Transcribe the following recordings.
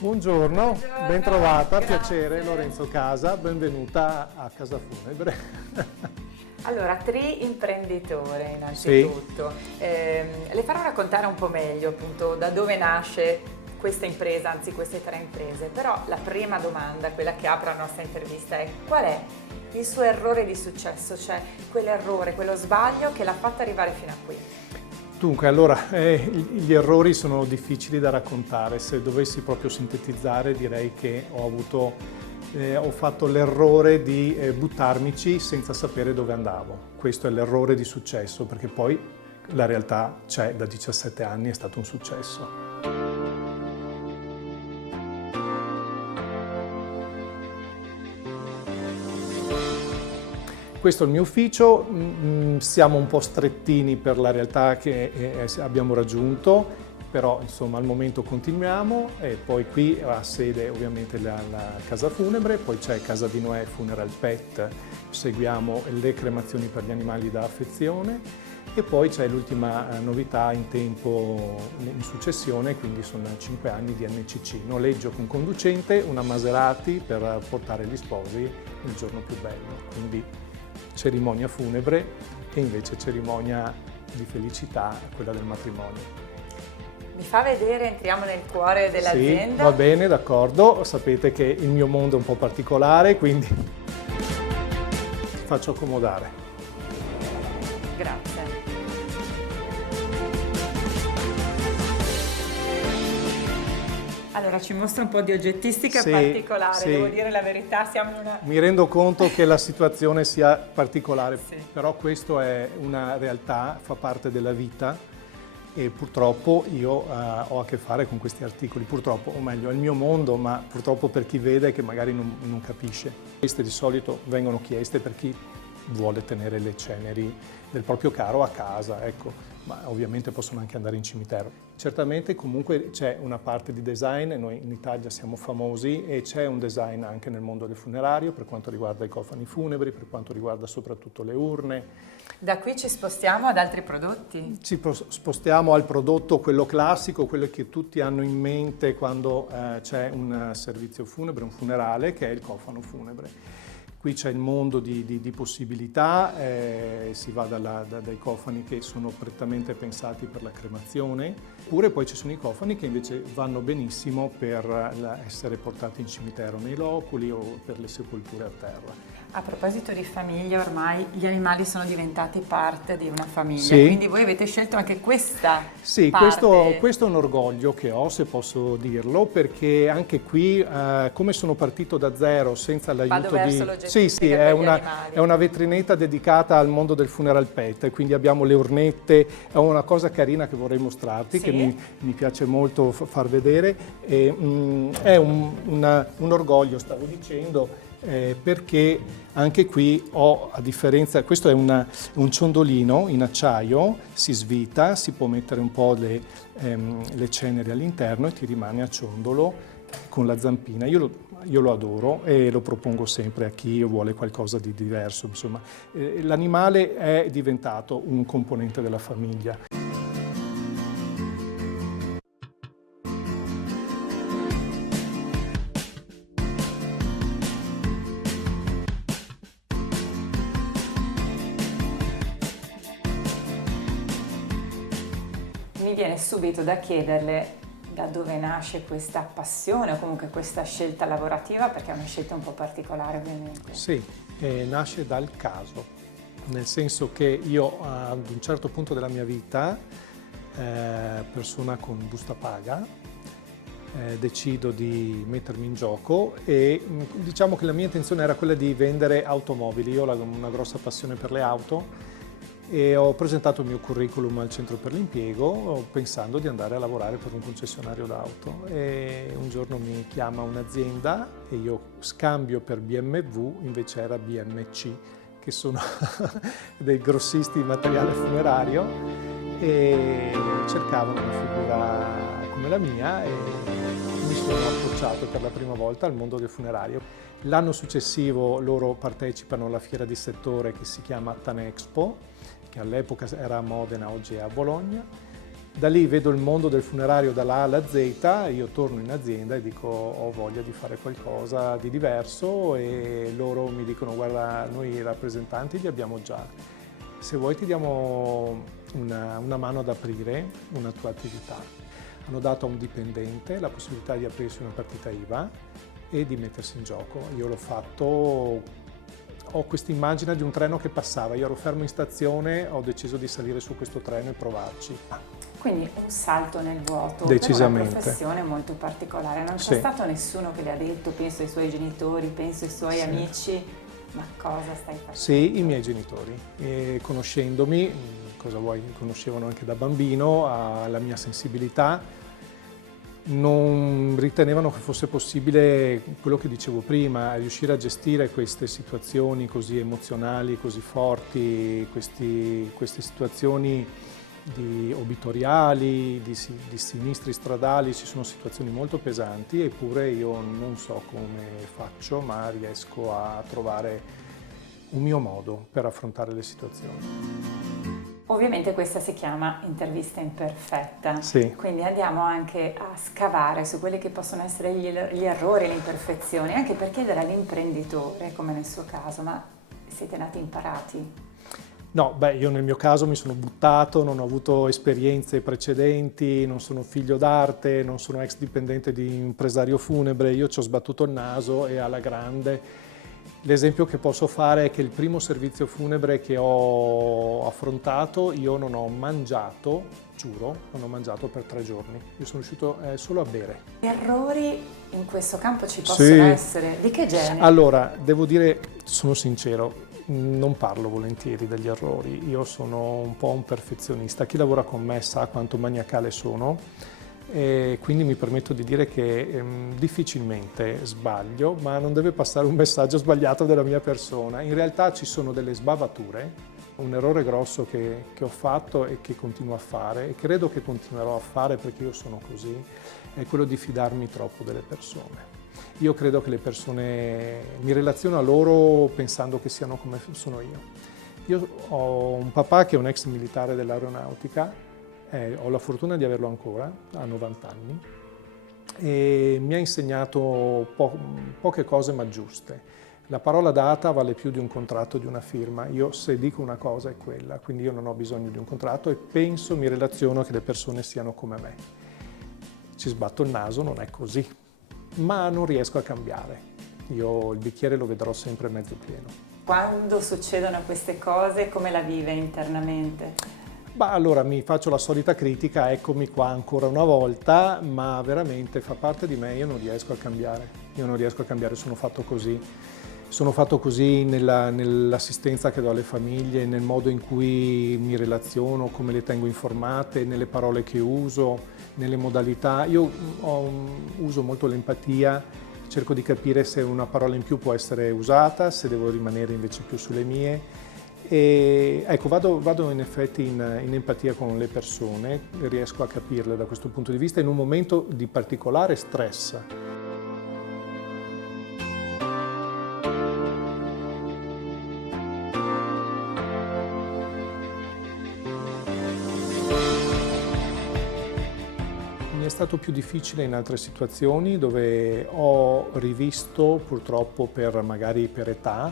Buongiorno, ben trovata, grazie. piacere, Lorenzo Casa, benvenuta a Casa Funebre. Allora, tri-imprenditore innanzitutto. Le farò raccontare un po' meglio appunto da dove nasce questa impresa, anzi queste tre imprese, però la prima domanda, quella che apre la nostra intervista è: qual è il suo errore di successo, cioè quell'errore, quello sbaglio che l'ha fatta arrivare fino a qui? Dunque, allora, gli errori sono difficili da raccontare. Se dovessi proprio sintetizzare, direi che ho fatto l'errore di buttarmici senza sapere dove andavo. Questo è l'errore di successo, perché poi la realtà c'è da 17 anni, è stato un successo. Questo è il mio ufficio, siamo un po' strettini per la realtà che abbiamo raggiunto, però insomma al momento continuiamo e poi qui ha sede ovviamente la Casa Funebre, poi c'è Casa di Noè Funeral Pet, seguiamo le cremazioni per gli animali da affezione e poi c'è l'ultima novità in tempo in successione, quindi sono 5 anni di NCC, noleggio con conducente, una Maserati per portare gli sposi il giorno più bello. Quindi cerimonia funebre e invece cerimonia di felicità, quella del matrimonio. Mi fa vedere, entriamo nel cuore dell'azienda? Sì, va bene, d'accordo. Sapete che il mio mondo è un po' particolare, quindi faccio accomodare. Grazie. Allora, ci mostra un po' di oggettistica particolare, devo dire la verità, siamo in una... Mi rendo conto che la situazione sia particolare, Sì. però questo è una realtà, fa parte della vita e purtroppo io ho a che fare con questi articoli, purtroppo, o meglio, è il mio mondo, ma purtroppo per chi vede che magari non capisce. Queste di solito vengono chieste per chi vuole tenere le ceneri del proprio caro a casa, ecco, ma ovviamente possono anche andare in cimitero. Certamente comunque c'è una parte di design, noi in Italia siamo famosi e c'è un design anche nel mondo del funerario per quanto riguarda i cofani funebri, per quanto riguarda soprattutto le urne. Da qui ci spostiamo ad altri prodotti? Ci spostiamo al prodotto, quello classico, quello che tutti hanno in mente quando c'è un servizio funebre, un funerale, che è il cofano funebre. Qui c'è il mondo di possibilità, si va dai cofani che sono prettamente pensati per la cremazione, oppure poi ci sono i cofani che invece vanno benissimo per essere portati in cimitero nei loculi o per le sepolture a terra. A proposito di famiglia, ormai gli animali sono diventati parte di una famiglia, Sì. quindi voi avete scelto anche questa Sì, parte. questo è un orgoglio che ho, se posso dirlo, perché anche qui, come sono partito da zero, senza l'aiuto verso di... l'oggettistica Sì, per gli animali. è una vetrinetta dedicata al mondo del funeral pet, quindi abbiamo le urnette, è una cosa carina che vorrei mostrarti, Sì? che mi piace molto far vedere, è un orgoglio, stavo dicendo, perché anche qui ho, a differenza, questo è un ciondolino in acciaio, si svita, si può mettere un po' le ceneri all'interno e ti rimane a ciondolo con la zampina. Io lo adoro e lo propongo sempre a chi vuole qualcosa di diverso. Insomma, l'animale è diventato un componente della famiglia. Mi viene subito da chiederle da dove nasce questa passione o comunque questa scelta lavorativa, perché è una scelta un po' particolare ovviamente. Sì, nasce dal caso, nel senso che io ad un certo punto della mia vita, persona con busta paga, decido di mettermi in gioco e diciamo che la mia intenzione era quella di vendere automobili. Io ho una grossa passione per le auto e ho presentato il mio curriculum al centro per l'impiego pensando di andare a lavorare per un concessionario d'auto e un giorno mi chiama un'azienda e io scambio per BMW, invece era BMC, che sono dei grossisti di materiale funerario e cercavano una figura come la mia e mi sono approcciato per la prima volta al mondo del funerario. L'anno successivo loro partecipano alla fiera di settore che si chiama Tanexpo, che all'epoca era a Modena, oggi è a Bologna, Da lì vedo il mondo del funerario dalla A alla Z, io torno in azienda e dico ho voglia di fare qualcosa di diverso e loro mi dicono guarda noi rappresentanti li abbiamo già, se vuoi ti diamo una mano ad aprire una tua attività. Hanno dato a un dipendente la possibilità di aprirsi una partita IVA e di mettersi in gioco. Io l'ho fatto, ho questa immagine di un treno che passava, io ero fermo in stazione, ho deciso di salire su questo treno e provarci. Quindi un salto nel vuoto, decisamente. Per una professione molto particolare. Non c'è stato nessuno che le ha detto, penso ai suoi genitori, penso ai suoi amici, ma cosa stai facendo? Sì, i miei genitori. E conoscendomi, cosa vuoi, mi conoscevano anche da bambino, alla mia sensibilità, non ritenevano che fosse possibile quello che dicevo prima, riuscire a gestire queste situazioni così emozionali, così forti, queste situazioni di obitoriali, di sinistri stradali, ci sono situazioni molto pesanti, eppure io non so come faccio, ma riesco a trovare un mio modo per affrontare le situazioni. Ovviamente questa si chiama intervista imperfetta, sì. Quindi andiamo anche a scavare su quelli che possono essere gli errori, le imperfezioni, anche per chiedere all'imprenditore, come nel suo caso, ma siete nati imparati? No, io nel mio caso mi sono buttato, non ho avuto esperienze precedenti, non sono figlio d'arte, non sono ex dipendente di impresario funebre, io ci ho sbattuto il naso e alla grande. L'esempio che posso fare è che il primo servizio funebre che ho affrontato io non ho mangiato, giuro, non ho mangiato per 3 giorni, io sono riuscito solo a bere. Errori in questo campo ci possono essere? Di che genere? Allora, devo dire, sono sincero, non parlo volentieri degli errori, io sono un po' un perfezionista, chi lavora con me sa quanto maniacale sono e quindi mi permetto di dire che difficilmente sbaglio, ma non deve passare un messaggio sbagliato della mia persona. In realtà ci sono delle sbavature, un errore grosso che ho fatto e che continuo a fare e credo che continuerò a fare perché io sono così, è quello di fidarmi troppo delle persone. Io credo che le persone, mi relaziono a loro pensando che siano come sono io. Io ho un papà che è un ex militare dell'aeronautica, ho la fortuna di averlo ancora, ha 90 anni, e mi ha insegnato poche cose ma giuste. La parola data vale più di un contratto, di una firma. Io se dico una cosa è quella, quindi io non ho bisogno di un contratto e penso, mi relaziono che le persone siano come me. Ci sbatto il naso, non è così, ma non riesco a cambiare. Io il bicchiere lo vedrò sempre mezzo pieno. Quando succedono queste cose, come la vive internamente? Allora mi faccio la solita critica, eccomi qua ancora una volta, ma veramente fa parte di me, io non riesco a cambiare. Io non riesco a cambiare, sono fatto così. Sono fatto così nell'assistenza che do alle famiglie, nel modo in cui mi relaziono, come le tengo informate, nelle parole che uso, nelle modalità. Io uso molto l'empatia, cerco di capire se una parola in più può essere usata, se devo rimanere invece più sulle mie. E ecco, vado in effetti in empatia con le persone, riesco a capirle da questo punto di vista in un momento di particolare stress. Mi è stato più difficile in altre situazioni dove ho rivisto, purtroppo magari per età,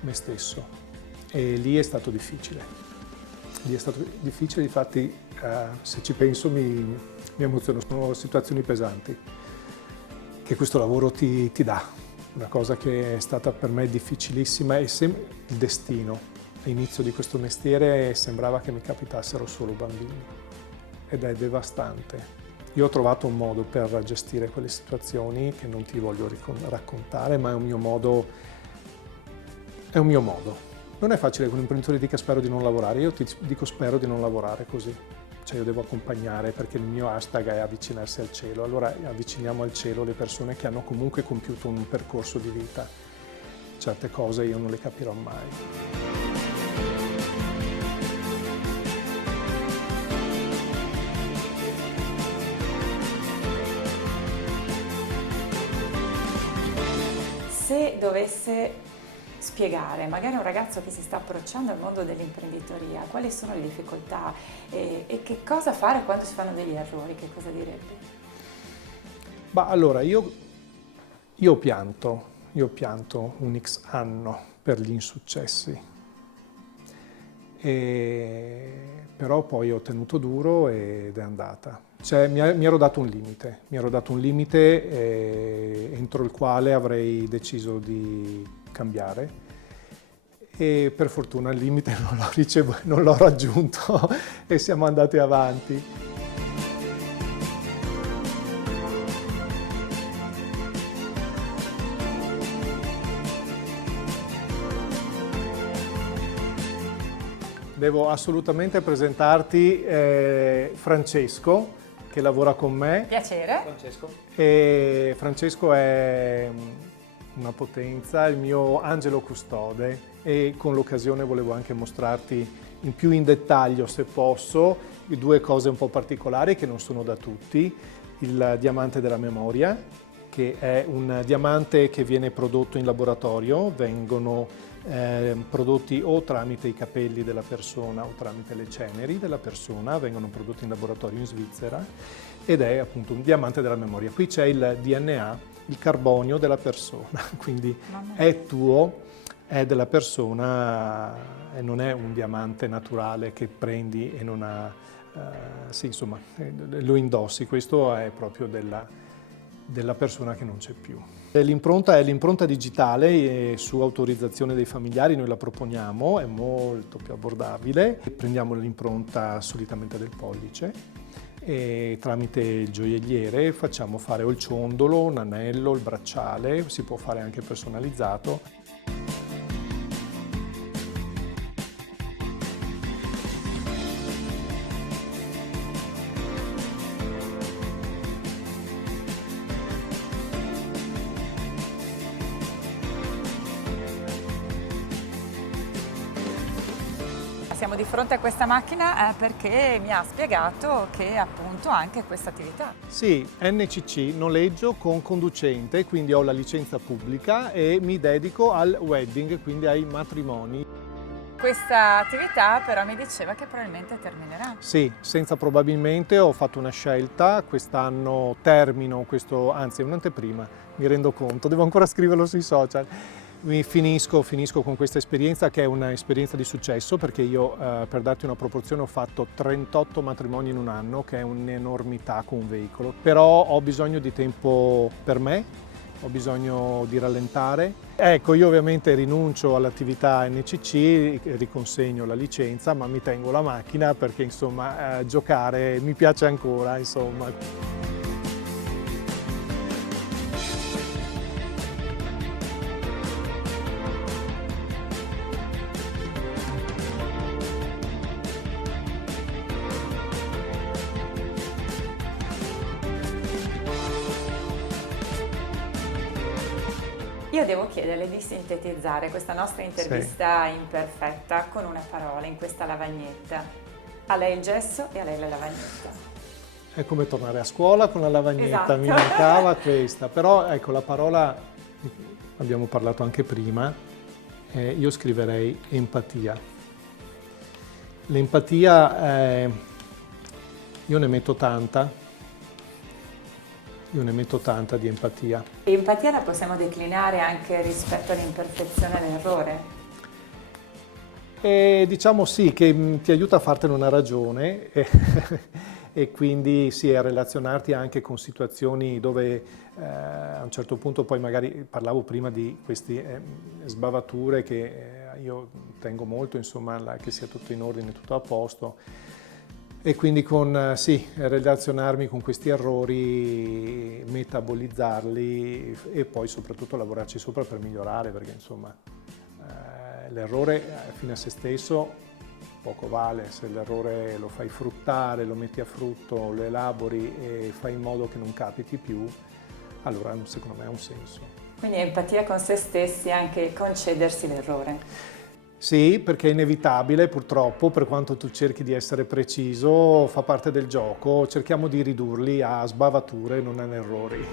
me stesso. E lì è stato difficile. Lì è stato difficile, infatti se ci penso mi emoziono, sono situazioni pesanti che questo lavoro ti dà, una cosa che è stata per me difficilissima e il destino. All'inizio di questo mestiere sembrava che mi capitassero solo bambini ed è devastante. Io ho trovato un modo per gestire quelle situazioni che non ti voglio raccontare, ma è un mio modo. Non è facile che un imprenditore dica spero di non lavorare, io ti dico spero di non lavorare così. Cioè io devo accompagnare perché il mio hashtag è avvicinarsi al cielo, allora avviciniamo al cielo le persone che hanno comunque compiuto un percorso di vita. Certe cose io non le capirò mai. Se dovesse spiegare magari a un ragazzo che si sta approcciando al mondo dell'imprenditoria quali sono le difficoltà e che cosa fare quando si fanno degli errori, che cosa direbbe? Ma allora, io pianto un X anno per gli insuccessi, però poi ho tenuto duro ed è andata. Cioè, mi ero dato un limite entro il quale avrei deciso di cambiare e per fortuna il limite non l'ho raggiunto e siamo andati avanti. Devo assolutamente presentarti Francesco, che lavora con me. Piacere. Francesco è una potenza, il mio angelo custode, e con l'occasione volevo anche mostrarti più in dettaglio, se posso, due cose un po' particolari che non sono da tutti. Il diamante della memoria, che è un diamante che viene prodotto in laboratorio, vengono prodotti o tramite i capelli della persona o tramite le ceneri della persona, vengono prodotti in laboratorio in Svizzera ed è appunto un diamante della memoria. Qui c'è il DNA, il carbonio della persona, quindi è tuo, è della persona e non è un diamante naturale che prendi e non ha, sì, insomma, lo indossi, questo è proprio della persona che non c'è più. L'impronta è l'impronta digitale e su autorizzazione dei familiari noi la proponiamo, è molto più abbordabile. Prendiamo l'impronta solitamente del pollice e tramite il gioielliere facciamo fare o il ciondolo, un anello, il bracciale, si può fare anche personalizzato. Siamo di fronte a questa macchina perché mi ha spiegato che appunto ha anche questa attività. Sì, NCC, noleggio con conducente, quindi ho la licenza pubblica e mi dedico al wedding, quindi ai matrimoni. Questa attività però mi diceva che probabilmente terminerà. Sì, senza probabilmente ho fatto una scelta, quest'anno termino questo, anzi è un'anteprima, mi rendo conto, devo ancora scriverlo sui social. Finisco con questa esperienza che è un'esperienza di successo perché io, per darti una proporzione, ho fatto 38 matrimoni in un anno, che è un'enormità con un veicolo, però ho bisogno di tempo per me, ho bisogno di rallentare. Ecco, io ovviamente rinuncio all'attività NCC, riconsegno la licenza, ma mi tengo la macchina perché insomma giocare mi piace ancora, insomma. Io devo chiederle di sintetizzare questa nostra intervista imperfetta con una parola in questa lavagnetta. A lei il gesso e a lei la lavagnetta. È come tornare a scuola con la lavagnetta, esatto. Mi mancava questa, però ecco la parola, abbiamo parlato anche prima, io scriverei empatia. L'empatia, io ne metto tanta di empatia. L'empatia la possiamo declinare anche rispetto all'imperfezione e all'errore? Diciamo sì, che ti aiuta a fartene una ragione e quindi sì, a relazionarti anche con situazioni dove a un certo punto poi magari parlavo prima di queste sbavature che io tengo molto, insomma, che sia tutto in ordine, tutto a posto. E quindi relazionarmi con questi errori, metabolizzarli e poi soprattutto lavorarci sopra per migliorare, perché insomma l'errore fine a se stesso poco vale, se l'errore lo fai fruttare, lo metti a frutto, lo elabori e fai in modo che non capiti più, allora secondo me ha un senso. Quindi empatia con se stessi, anche concedersi l'errore. Sì, perché è inevitabile purtroppo, per quanto tu cerchi di essere preciso, fa parte del gioco, cerchiamo di ridurli a sbavature, non a errori.